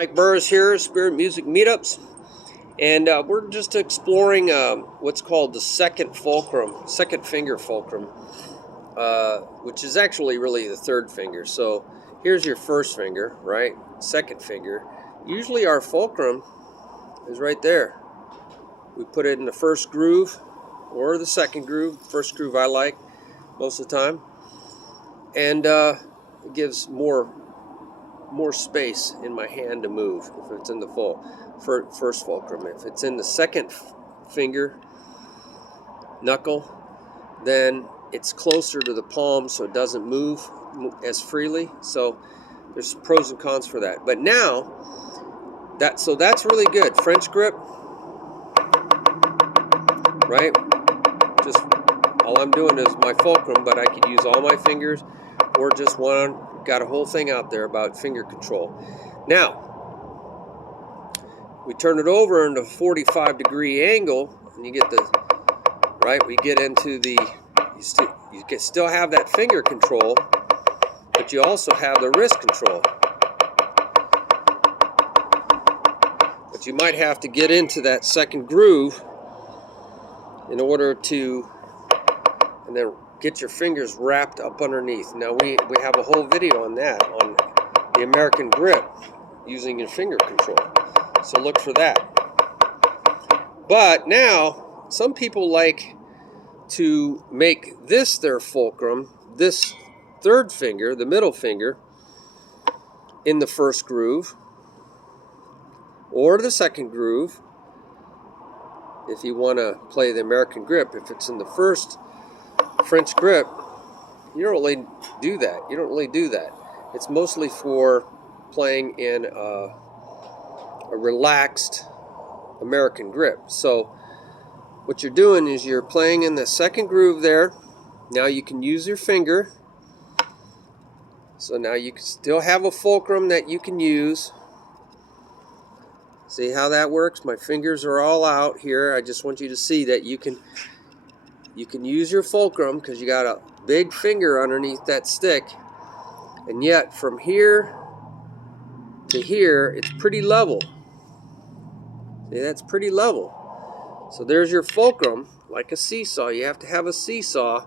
Mike Burris here, Spirit Music Meetups, and we're just exploring what's called the second finger fulcrum, which is actually really the third finger. So here's your first finger, right? Second finger. Usually our fulcrum is right there. We put it in the first groove or the second groove. First groove I like most of the time, and it gives more space in my hand to move if it's in the first fulcrum. If it's in the second finger knuckle, then it's closer to the palm, so it doesn't move as freely. So there's pros and cons for that. But now that's really good. French grip, right? Just all I'm doing is my fulcrum, but I could use all my fingers or just one. Got a whole thing out there about finger control. Now we turn it over into a 45-degree angle, and you get the right. We get into the you still have that finger control, but you also have the wrist control. But you might have to get into that second groove in order to, and then get your fingers wrapped up underneath. Now we have a whole video on that, on the American grip using your finger control. So look for that. But now some people like to make this their fulcrum, this third finger, the middle finger, in the first groove or the second groove. If you want to play the American grip, if it's in the first French grip, you don't really do that. It's mostly for playing in a relaxed American grip. So what you're doing is you're playing in the second groove there. Now you can use your finger. So now you can still have a fulcrum that you can use. See how that works? My fingers are all out here. I just want you to see that you can use your fulcrum because you got a big finger underneath that stick, and yet from here to here it's pretty level. See, that's pretty level. So there's your fulcrum, like a seesaw. You have to have a seesaw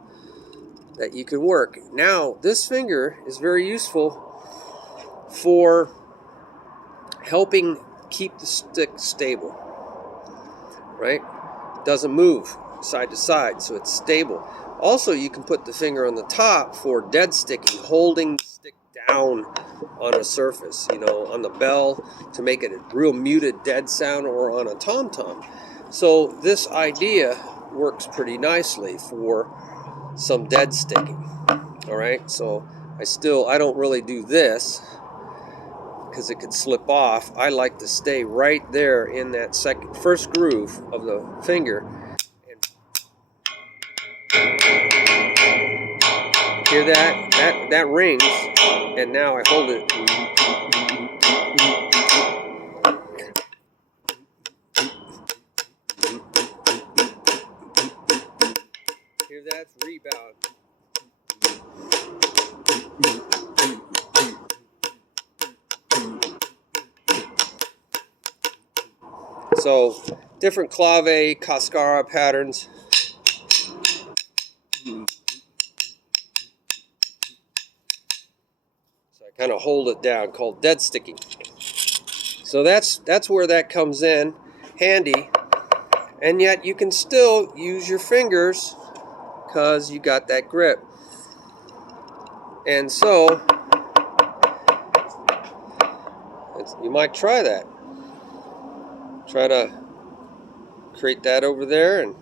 that you can work. Now this finger is very useful for helping keep the stick stable, right? It doesn't move side to side, so it's stable. Also, you can put the finger on the top for dead sticking, holding the stick down on a surface, on the bell to make it a real muted dead sound, or on a tom-tom. So this idea works pretty nicely for some dead sticking. All right, so I don't really do this because it could slip off. I like to stay right there in that first groove of the finger. Hear that? That rings, and now I hold it. Hear that? Rebound. So different clave, cascara patterns. Kind of hold it down, called dead sticking. So that's where that comes in handy, and yet you can still use your fingers because you got that grip. And so you might try that. Try to create that over there, and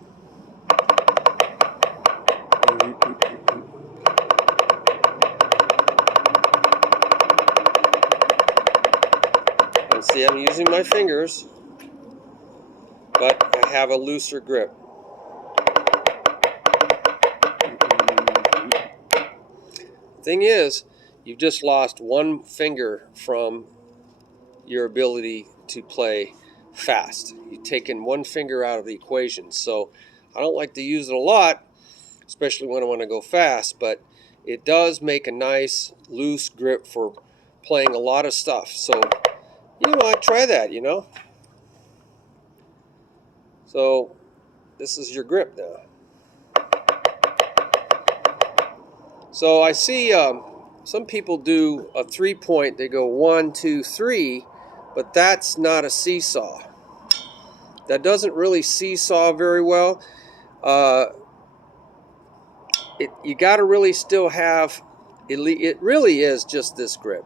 see, I'm using my fingers, but I have a looser grip. Thing is, you've just lost one finger from your ability to play fast. You've taken one finger out of the equation. So I don't like to use it a lot, especially when I want to go fast, but it does make a nice loose grip for playing a lot of stuff. So you know, try that, you know. So this is your grip now. So I see some people do a 3-point. They go 1, 2, 3, but that's not a seesaw. That doesn't really seesaw very well. You got to really still have. It really is just this grip.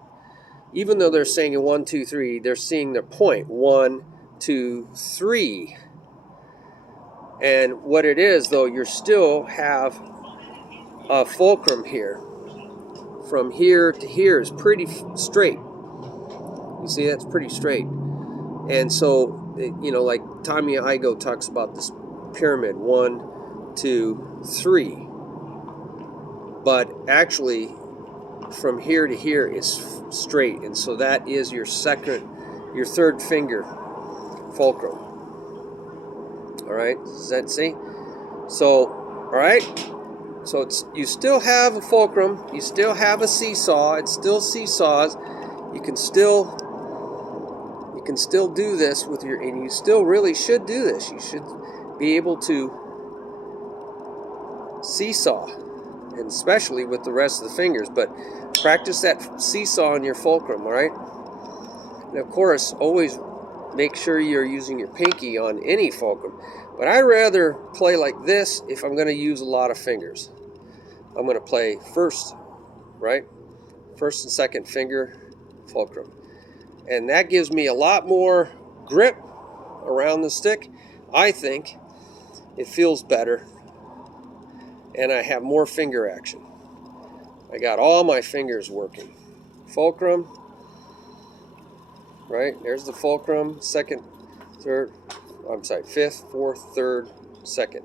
Even though they're saying a 1, 2, 3, they're seeing their point 1, 2, 3. And what it is, though, you still have a fulcrum here. From here to here is pretty straight. You see, that's pretty straight. And so, you know, like Tommy Igoe talks about this pyramid, 1, 2, 3. But actually, from here to here is straight, and so that is your third finger fulcrum. All right, does that see? So, all right, so you still have a fulcrum, you still have a seesaw. It still seesaws. You can still do this with your, and you still really should do this. You should be able to seesaw, and especially with the rest of the fingers. But practice that seesaw on your fulcrum, all right? And of course, always make sure you're using your pinky on any fulcrum. But I rather play like this if I'm going to use a lot of fingers. I'm going to play first, right? First and second finger fulcrum. And that gives me a lot more grip around the stick. I think it feels better. And I have more finger action. I got all my fingers working. Fulcrum, right? There's the fulcrum, second, third, I'm sorry, fifth, fourth, third, second.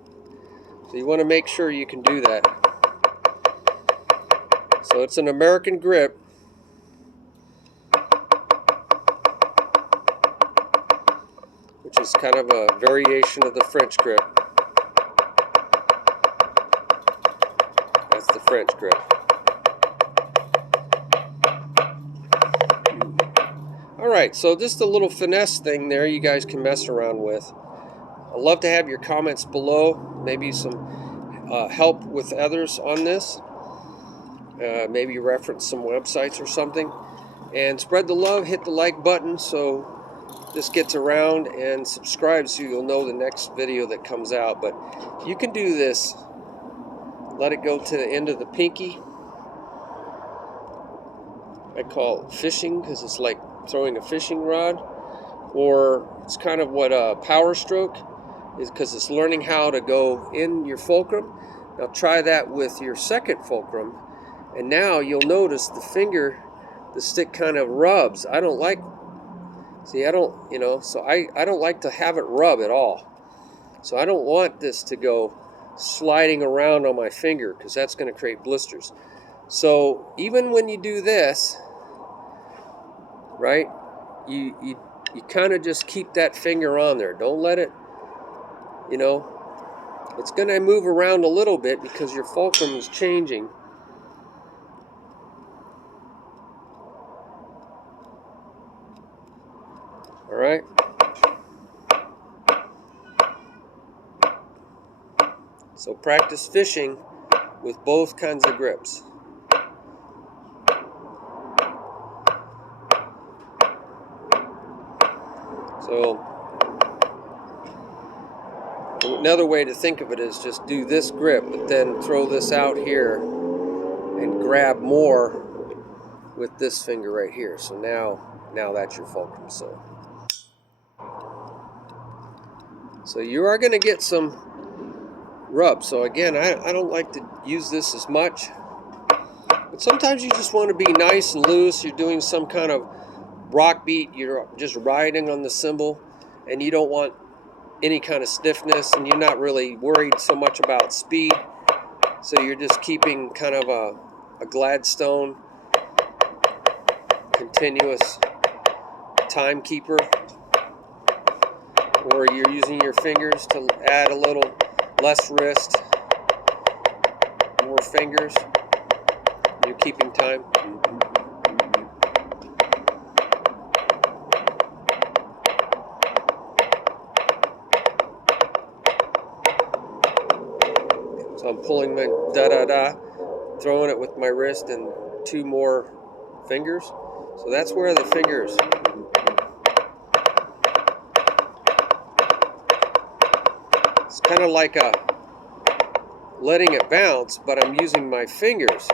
So you want to make sure you can do that. So it's an American grip. Which is kind of a variation of the French grip. That's the French grip. Alright, so just a little finesse thing there you guys can mess around with. I'd love to have your comments below, maybe some help with others on this. Maybe reference some websites or something. And spread the love, hit the like button so this gets around, and subscribe so you'll know the next video that comes out. But you can do this. Let it go to the end of the pinky. I call it fishing because it's like throwing a fishing rod, or it's kind of what a power stroke is, because it's learning how to go in your fulcrum. Now try that with your second fulcrum, and now you'll notice the stick kind of rubs. I don't like, see, I don't, you know, so I don't like to have it rub at all. So I don't want this to go sliding around on my finger, because that's going to create blisters. So even when you do this, right, you kind of just keep that finger on there. Don't let it, you know, it's going to move around a little bit because your fulcrum is changing. All right. So practice fishing with both kinds of grips. So another way to think of it is just do this grip, but then throw this out here and grab more with this finger right here. So now that's your fulcrum. So you are going to get some rub. So again, I don't like to use this as much, but sometimes you just want to be nice and loose. You're doing some kind of rock beat, you're just riding on the cymbal, and you don't want any kind of stiffness, and you're not really worried so much about speed, so you're just keeping kind of a Gladstone continuous timekeeper, or you're using your fingers to add a little less wrist, more fingers, you're keeping time. So I'm pulling my da-da-da, throwing it with my wrist and 2 more fingers. So that's where the fingers. It's kind of like a letting it bounce, but I'm using my fingers.